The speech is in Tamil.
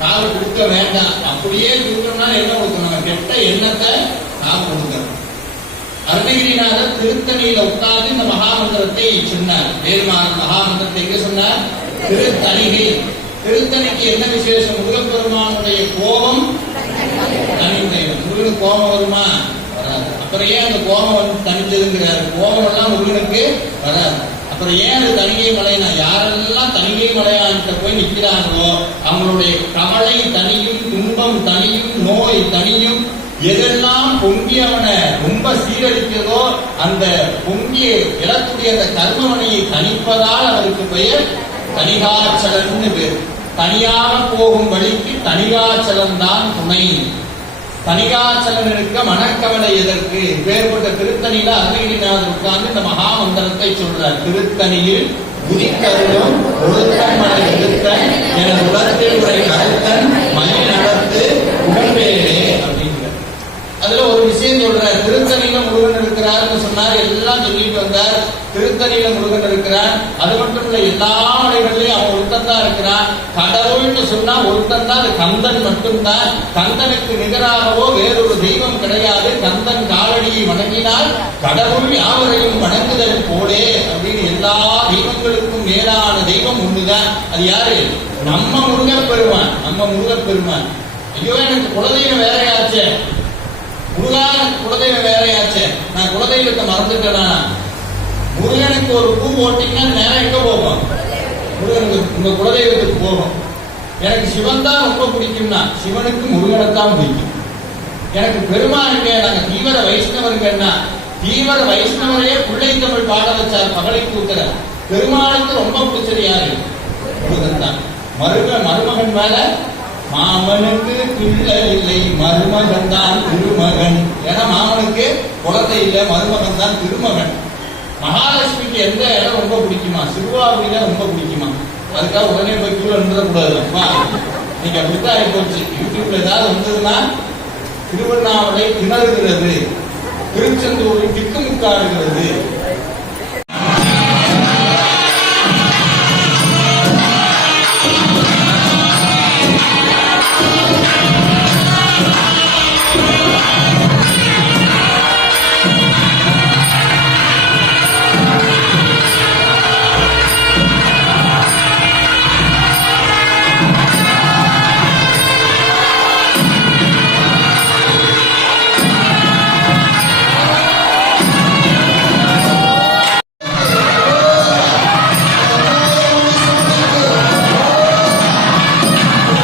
கால் கொடுக்க வேண்டாம். அப்படியே கொடுக்கணும்னா என்ன கொடுக்கணும்? கெட்ட எண்ணத்தை கால் கொடுக்கணும். அருணகிரிநாதர் திருத்தணியில உட்கார்ந்து இந்த மகாமந்திரத்தை சொன்னார். வேறுமான மகாமந்திரத்தை எங்க சொன்னார்? திருத்தணிகை. திருத்தணிக்கு என்ன விசேஷம்? முருகப்பெருமானுடைய கோபம் தனிந்தது. முருகனுக்கு கோபம் வருமா? வராது. அப்புறம் ஏன் அந்த கோபம் தனிந்ததுங்கிறாரு? கோபம் எல்லாம் முருகனுக்கு வராது. அப்புறம் ஏன் அது தணிகை மலைனா? யாரெல்லாம் தணிகை மலையான்கிட்ட போய் நிற்கிறாங்களோ அவங்களுடைய கவலை தனியும், துன்பம் தனியும், நோய் தனியும். எதெல்லாம் பொங்கி அவனை ரொம்ப சீரழிக்கிறதோ அந்த பொங்கிய இழக்கூடிய அந்த கர்மவனையை தணிப்பதால் அவருக்கு பெயர் தணிகாச்சலன்னு பேர். தனியாக போகும் வழிக்கு தணிகாச்சலம் தான் துணை. தணிகாச்சலம் இருக்க மனக்கவலை எதற்கு? வேறுபட்ட திருத்தணியில அருணகிரிநாதர் உட்கார்ந்து இந்த மகாமந்திரத்தை சொல்றார். திருத்தணியில் உதிக்கருளும் ஒழுக்கம் மலை இருத்தன் என உலகத்தில் உரை கருத்தன் மணி நடத்து உடன்பேரே அப்படிங்கிற. அதுல ஒரு விஷயம் சொல்றார். திருத்தணியில முருகன் இருக்கிறார்னு சொன்னார். எல்லாம் சொல்லிட்டு வந்தார். திருத்தணியில முருகன் இருக்கிறார். அது மட்டும் இல்ல, எல்லா மலைகள்லயும் அவன் ஒருத்தன் தான் இருக்கிறான். கடவுள்னு சொன்னா ஒருத்தன் தான், அது கந்தன் மட்டும்தான். கந்தனுக்கு நிகராகவோ வேறொரு தெய்வம் கிடையாது. கந்தன் காலடியை வணங்கினால் கடவுள் யாவரையும் வணங்குதல் போலே அப்படின்னு எல்லா தெய்வங்களுக்கும் மேலான தெய்வம் ஒண்ணுதான். அது யாரு? நம்ம முருகப்பெருமான். நம்ம முருகப்பெருமான். ஐயோ, எனக்கு குலதெய்வம் வேறையாச்சே, முருகா குலதெய்வம் வேறையாச்சே, நான் குலதெய்வத்தை மறந்துட்டேனா? முருகனுக்கு ஒரு பூ போட்டீங்கன்னா நேரம் எங்க போகும்? முருகனுக்கு உங்க குலதெய்வத்துக்கு போகும். எனக்கு சிவன் தான் ரொம்ப பிடிக்கும்னா சிவனுக்கு முருகனைத்தான் பிடிக்கும். எனக்கு பெருமானுங்க, நாங்க தீவிர வைஷ்ணவருங்கன்னா தீவிர வைஷ்ணவரையே பிள்ளை தமிழ் பாட வச்சார் பகலை கூத்துற. பெருமானுக்கு ரொம்ப பிடிச்சது யாரு? முருகன் தான். மருமகன் மேல மாமனுக்கு பிள்ளை இல்லை, மருமகன் தான் திருமகன். ஏன்னா மாமனுக்கு குழந்தை இல்லை, மருமகன் தான் திருமகன். மகாலட்சுமிக்கு எந்த இடம் ரொம்ப பிடிக்குமா? சிறுவாபுரியில ரொம்ப பிடிக்குமா? அதுக்காக உடனே போய் கீழே நின்றக்கூடாது. நீங்க அப்படித்தான் ஆகி போச்சு. யூடியூப்ல ஏதாவது வந்ததுன்னா திருவண்ணாமலை திணறுகிறது, திருச்செந்தூரில் திக்குமுக்காடுகிறது,